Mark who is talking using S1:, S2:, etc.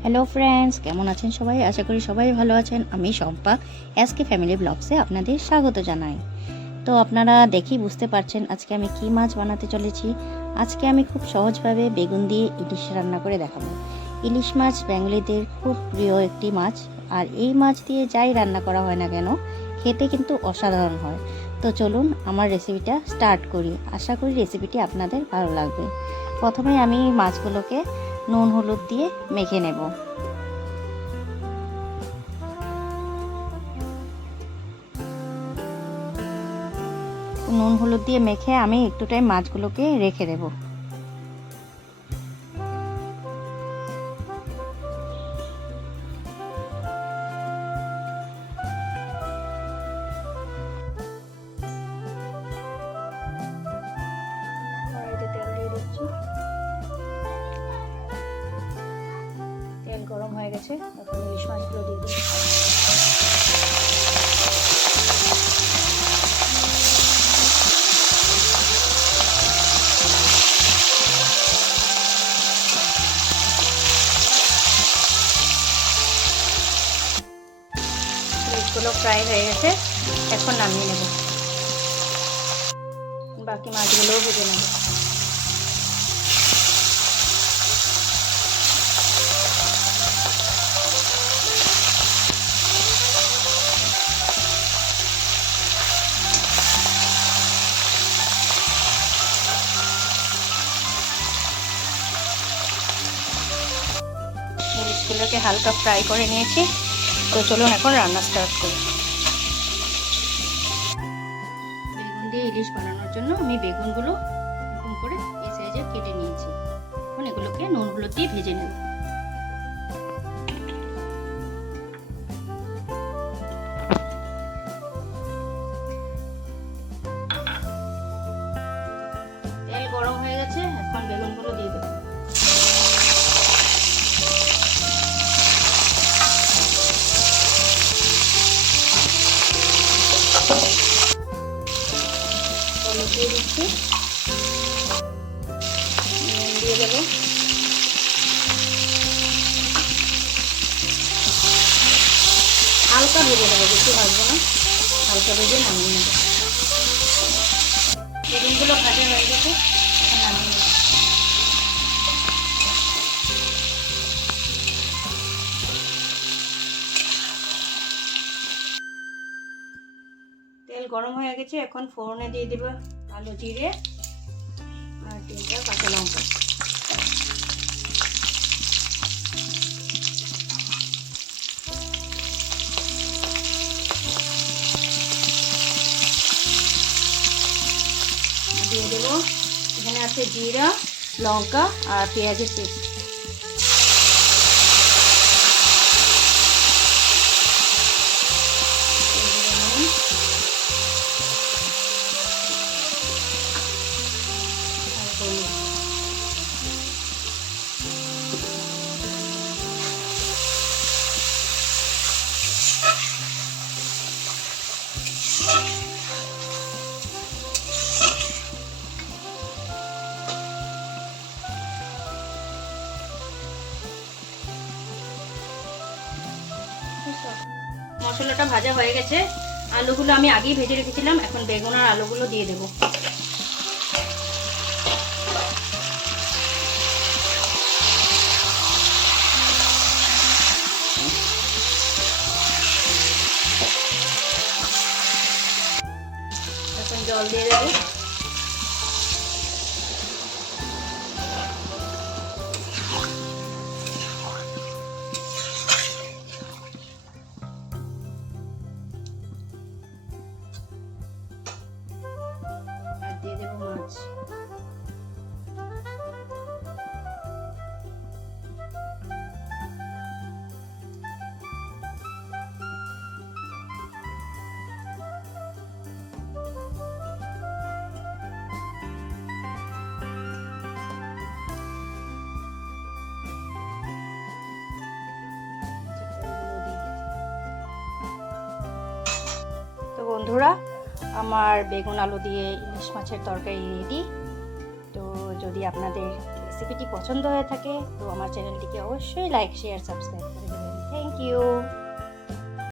S1: Hello friends কেমন আছেন সবাই? আশা করি সবাই ভালো আছেন। আমি শম্পা এসকে ফ্যামিলি ব্লগসে আপনাদের স্বাগত জানাই। তো আপনারা দেখেই বুঝতে পারছেন আজকে আমি কি মাছ বানাতে চলেছি। আজকে আমি খুব সহজভাবে বেগুন দিয়ে ইলিশ রান্না করে দেখাবো। ইলিশ মাছ বেঙ্গলিদের খুব প্রিয় একটি মাছ। আর এই মাছ দিয়ে যাই রান্না করা হয় না কেন, খেতে কিন্তু অসাধারণ হয়। তো চলুন আমার রেসিপিটা স্টার্ট করি। আশা করি রেসিপিটি আপনাদের ভালো লাগবে। প্রথমে আমি মাছগুলোকে নুন হলুদ দিয়ে মেখে নেব। নুন হলুদ দিয়ে মেখে আমি একটু টাইম মাছগুলোকে রেখে দেব। গেছে এখন ইলিশ মাছগুলো দিয়ে দিই ইলিশগুলো ফ্রাই হয়ে গেছে, এখন নামিয়ে নেব। বাকি মাছগুলোও ভেজে নেব। ইলিশগুলোকে হালকা ফ্রাই করে নিয়েছি। তো চলুন এখন রান্না স্টার্ট করি। বেগুন দিয়ে ইলিশ বানানোর জন্য আমি বেগুনগুলো এরকম করে এই সাইজে কেটে নিয়েছি। এখন এগুলোকে নুনগুলো দিয়ে ভেজে নেব। হলুদ দিয়ে দিচ্ছি। দিয়ে দেবো। হালকা ভেজে দেবো বেশি ভাজবো না। হালকা ভেজে নামিয়ে নেব। বেগুনগুলো ভাজা হয়ে গেছে। তেল গরম হয়ে গেছে, এখন ফোড়নে দিয়ে দেবো আলু জিরে আর তিনটা কাঁচা লঙ্কা। দিয়ে দেবো এখানে আছে জিরা, লঙ্কা আর পেঁয়াজের পেস্ট। মশলাটা ভাজা হয়ে গেছে। আলুগুলো আমি আগেই ভেজে রেখেছিলাম, এখন বেগুন আর আলুগুলো দিয়ে দেবো। এখন জল দিয়ে দেবো। বন্ধুরা, আমার বেগুন আলু দিয়ে ইলিশ মাছের তরকারি রেডি তো যদি আপনাদের রেসিপিটি পছন্দ হয়ে থাকে, তো আমার চ্যানেলটিকে অবশ্যই লাইক শেয়ার সাবস্ক্রাইব করে দেবেন। Thank you